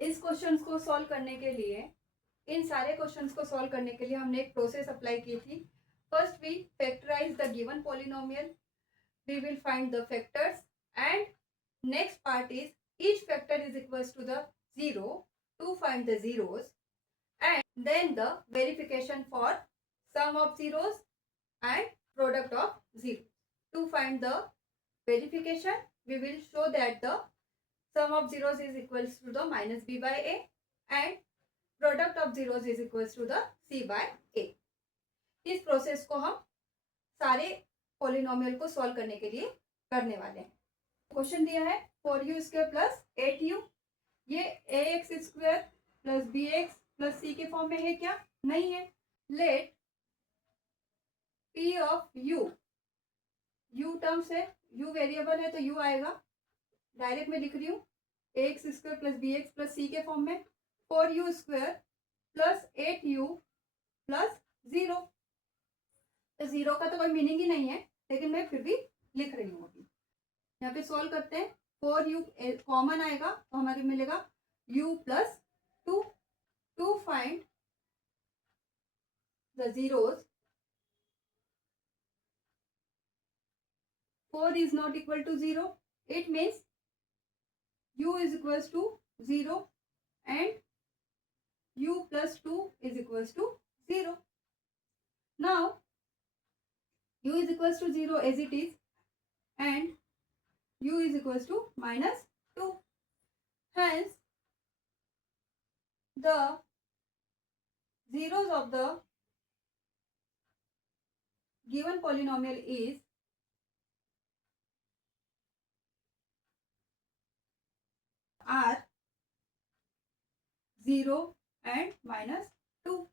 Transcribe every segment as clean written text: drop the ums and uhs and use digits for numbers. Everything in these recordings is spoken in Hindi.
इस क्वेश्चंस को सॉल्व करने के लिए, इन सारे क्वेश्चंस को सॉल्व करने के लिए हमने एक प्रोसेस अप्लाई की थी. First we factorise the given polynomial, we will find the factors, and next part is each factor is equals to the 0 to find the zeros, and then the verification for sum of zeros and product of zeros. To find the verification, we will show that the sum of zeros is equals to the minus b by a and product of zeros is equals to the c by a. इस प्रोसेस को हम सारे पॉलिनोमियल को सॉल्व करने के लिए करने वाले हैं. क्वेश्चन दिया है 4u² प्लस 8u. ये ax square plus bx plus c के फॉर्म में है क्या? नहीं है. Let p of u terms है, u वेरिएबल है तो u आएगा. डायरेक्ट में लिख रही हूँ ax square plus bx plus c के फॉर्म में. 4u² plus 8u plus 0. तो 0 का तो कोई मीनिंग ही नहीं है, लेकिन मैं फिर भी लिख रही हूँ. अभी यहाँ पे सॉल्व करते हैं. 4u कॉमन आएगा तो हमारे मिलेगा u plus 2. To find the zeros, 4 is not equal to 0. It means u is equals to 0 and u plus 2 is equals to 0. Now u is equals to 0 as it is, and u is equals to minus 2. Hence, the zeros of the given polynomial is are 0 and minus 2.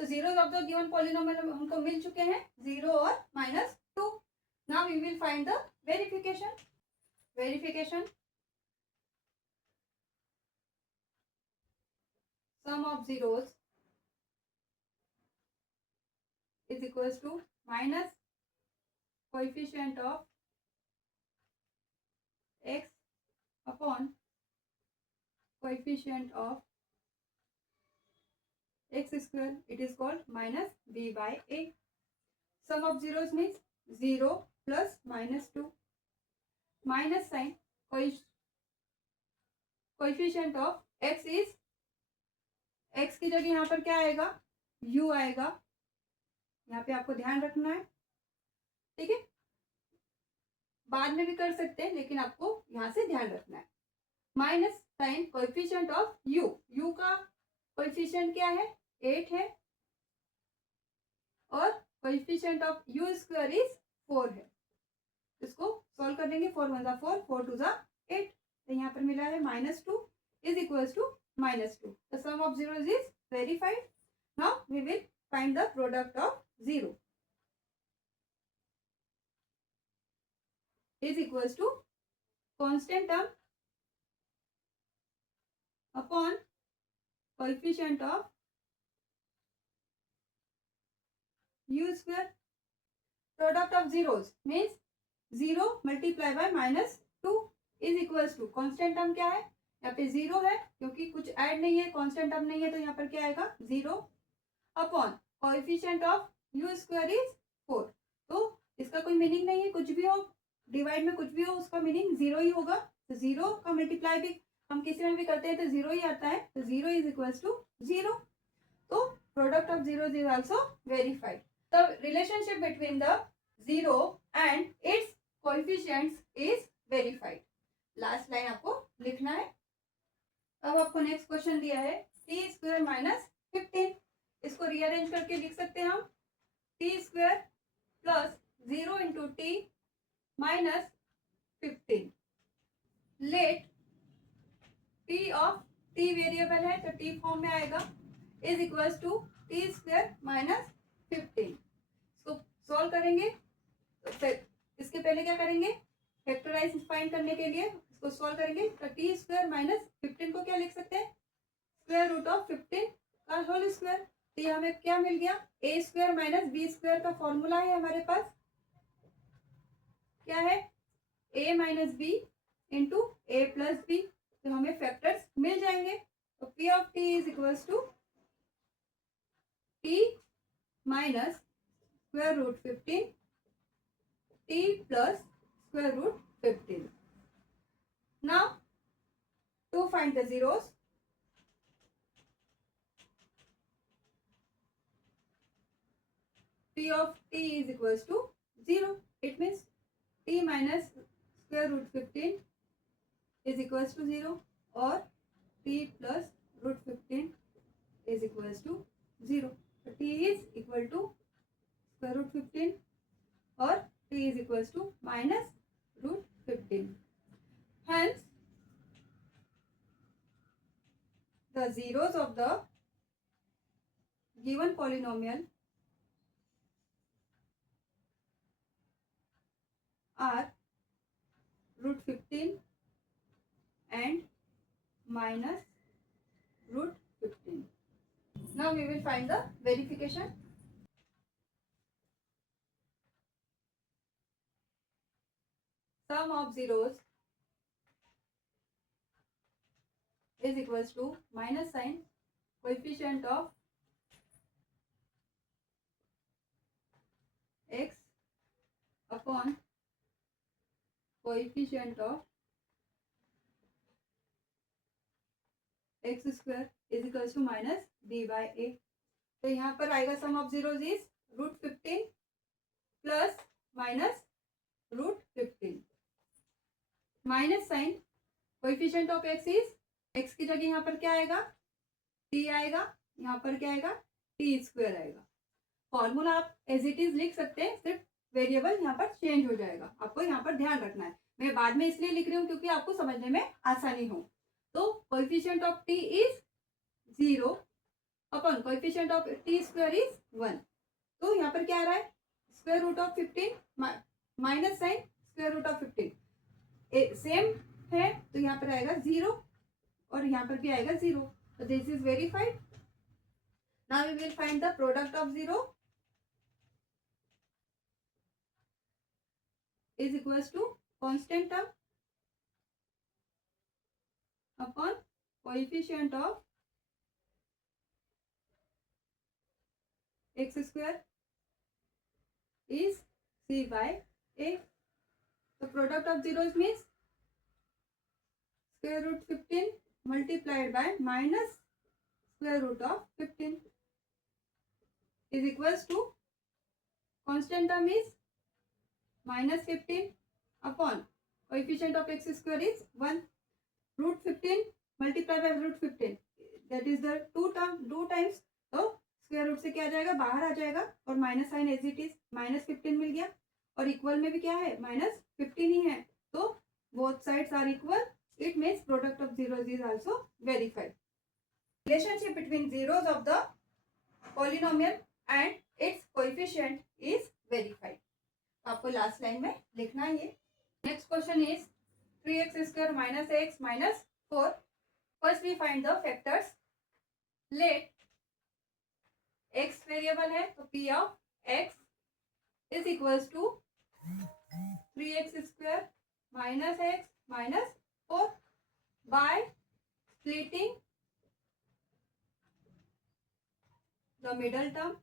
तो zeros of the given polynomial हमको मिल चुके हैं 0 और minus 2. Now we will find the verification. Sum of zeros is equals to minus coefficient of x upon coefficient of x square. It is called minus b by a. Sum of zeros means 0 plus minus 2. Minus sign, coefficient of x is, x की जगह यहाँ पर क्या आएगा? u आएगा. यहाँ पे आपको ध्यान रखना है, ठीक है. बाद में भी कर सकते हैं, लेकिन आपको यहाँ से ध्यान रखना है. Minus sign coefficient of u. u का कोएफिशिएंट क्या है? 8 है, और coefficient of u square is 4 है. इसको सॉल्व कर देंगे. 4 1 4, 4 2 8. तो यहाँ पर मिला है minus 2 is equals to minus 2. The sum of zeros is verified. Now we will find the product of 0 is equals to constant term upon coefficient of u square. Product of zeros means 0 multiply by minus 2 is equals to constant term क्या है? यहाँ पे 0 है, क्योंकि कुछ ऐड नहीं है, constant term नहीं है, तो यहाँ पर क्या आएगा? 0 upon coefficient of u square is 4. तो इसका कोई मीनिंग नहीं है, कुछ भी हो, डिवाइड में कुछ भी हो, उसका मीनिंग 0 ही होगा. तो 0 का मल्टीप्लाई भी हम किसी में भी करते हैं तो 0 ही आता है. तो 0 is equals to 0. तो product of zeros is also verified. The relationship between the 0 and its coefficients is verified. Last line आपको लिखना है. अब आपको नेक्स्ट क्वेश्चन दिया है टी स्क्वायर माइनस 15. इसको रीअरेंज करके लिख सकते हैं हम. T square plus 0 into T minus 15. Let T of T variable है तो टी फॉर्म में आएगा, is equals to T square minus 15. इसको सॉल्व करेंगे तो फिर इसके पहले क्या करेंगे? फैक्टराइज फाइंड करने के लिए इसको सॉल्व करेंगे. तो टी स्क्वायर माइनस 15 को क्या लिख सकते हैं? स्क्वायर रूट ऑफ 15 का होल स्क्वायर. तो ये हमें क्या मिल गया? A square minus B square का फॉर्मूला है हमारे पास. क्या है? A minus B into A plus B. तो हमें फैक्टर्स मिल जाएंगे. जाएंगे, तो P of T is equals to T minus square root 15 T plus square root 15. Now to find the zeros, p of t is equals to 0. It means t minus square root 15 is equals to 0 or t plus root 15 is equals to 0. So t is equal to square root 15 or t is equals to minus root 15. Hence, the zeros of the given polynomial are root 15 and minus root 15. Now we will find the verification. Sum of zeros is equals to minus sign coefficient of x upon coefficient of x square is equals to minus b by a. तो यहाँ पर आएगा sum of zeros is root 15 plus minus root 15. Minus sign coefficient of x is x की जगह यहाँ पर क्या आएगा, टी आएगा, यहाँ पर क्या आएगा, टी स्क्वायर आएगा. फॉर्मूला आप एज इट इज लिख सकते हैं, सिर्फ वेरिएबल यहाँ पर चेंज हो जाएगा. आपको यहाँ पर ध्यान रखना है. मैं बाद में इसलिए लिख रही हूँ क्योंकि आपको समझने में आसानी हो. तो कोएफिशिएंट ऑफ टी इज 0 अपन coefficient of T square is 1. तो यहाँ पर क्या आ रहा है, square root of 15 minus sign square root of 15 same है, तो यहाँ पर आएगा 0 और यहाँ पर भी आएगा 0. तो this is verified. Now we will find the product of 0 is equals to constant term upon coefficient of x square is c by a. The product of zeros means square root 15 multiplied by minus square root of 15 is equals to constant term is minus 15 upon coefficient of x square is 1. Root 15 multiplied by root 15, that is the two times. तो स्क्वायर रूट से क्या आ जाएगा, बाहर आ जाएगा और minus sign as it is minus 15 मिल गया. और इक्वल में भी क्या है, माइनस 15 ही है. तो both sides are equal. It means product of zeros is also verified. Relationship between zeros of the polynomial and its coefficient is verified. आपको लास्ट लाइन में लिखना है ये. Next question is 3x square minus x minus 4. First we find the factors. Let x variable है, तो p of x is equals to 3x square minus x minus 4 by splitting the middle term.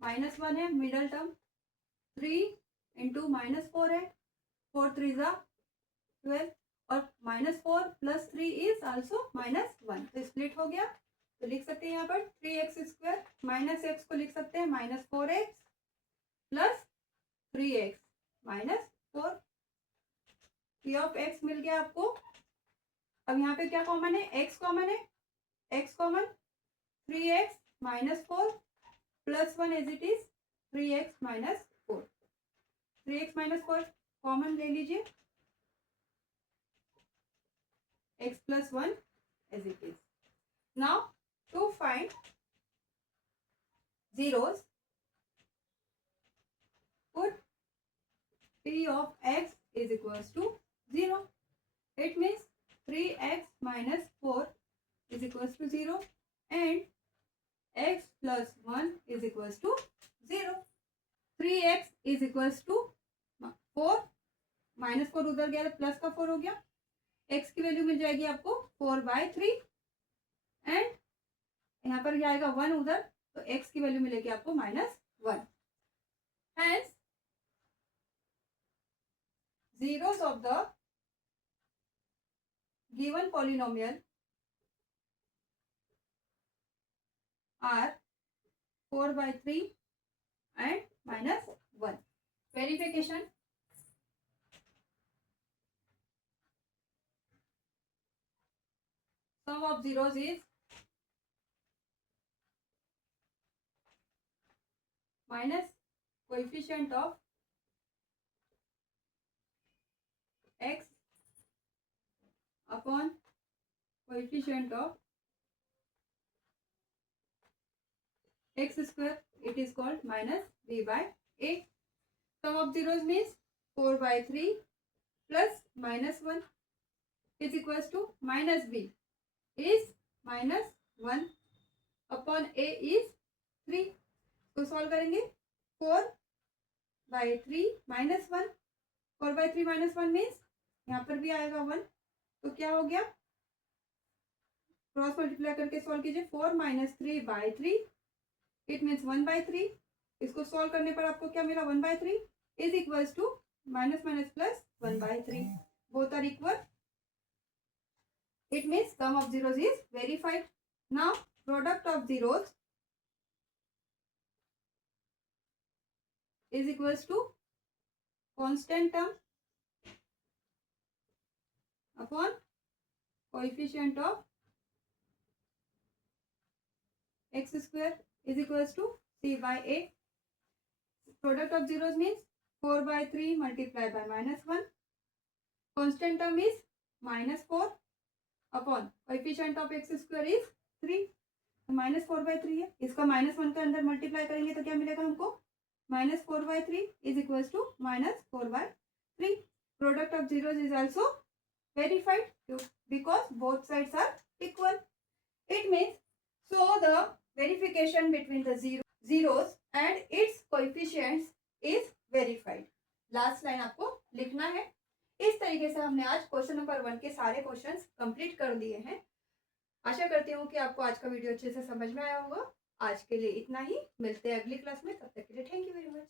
Minus 1 है मिडल टर्म, 3 इंटू माइनस 4 है, 4 3 जा 12 और minus 4 plus 3 is also minus 1. तो स्प्लिट हो गया. तो लिख सकते हैं यहाँ पर 3x स्क्वायर माइनस एक्स को लिख सकते हैं minus 4x plus 3x minus 4. P of x मिल गया आपको. अब यहाँ पे क्या कॉमन है, x कॉमन है, x common 3x minus 4 plus 1 as it is 3x minus 4. 3x minus 4 common ले लीजिए, x plus 1 as it is. Now to find zeros, put p of x is equals to 0. It means 3x minus 4 is equals to 0 and x plus 1 is equals to 0. 3x is equals to 4 -4 उधर गया तो प्लस का 4 हो गया। x की वैल्यू मिल जाएगी आपको 4/3 एंड यहाँ पर जाएगा 1 उधर, तो x की वैल्यू मिलेगी आपको -1। Hence, zeros of the given polynomial are 4/3 and -1. Verification. Sum of zeros is minus coefficient of x upon coefficient of x square. It is called minus b by a. Sum of zeros means 4/3 plus -1 is equals to minus b is -1 upon a is 3. तो सॉल्व करेंगे 4/3 -1, 4/3 -1 मीन्स यहाँ पर भी आएगा 1, तो क्या हो गया, क्रॉस मल्टीप्लाई करके सॉल्व कीजिए। 4 - 3/3 इट मीन्स 1/3। इसको सॉल्व करने पर आपको क्या मिला, 1/3 is equals to minus minus plus 1/3, both are equal. It means sum of zeros is verified. Now product of zeros is equals to constant term upon coefficient of x square is equals to c by a. Product of zeros means 4/3 multiplied by -1. Constant term is -4 upon coefficient of x square is 3. -4/3 है, इसका -1 के अंदर मल्टीप्लाई करेंगे तो क्या मिलेगा हमको, -4/3 is equals to -4/3. Product of zeros is also verified because both sides are equal. It means so the verification between the zeros and its coefficients is verified. Last line आपको लिखना है। इस तरीके से हमने आज क्वेश्चन नंबर 1 के सारे क्वेश्चंस कंप्लीट कर दिए हैं। आशा करती हूँ कि आपको आज का वीडियो अच्छे से समझ में आया होगा। आज के लिए इतना ही, मिलते हैं अगली क्लास में, तब तक के लिए थैंक यू वेरी मच।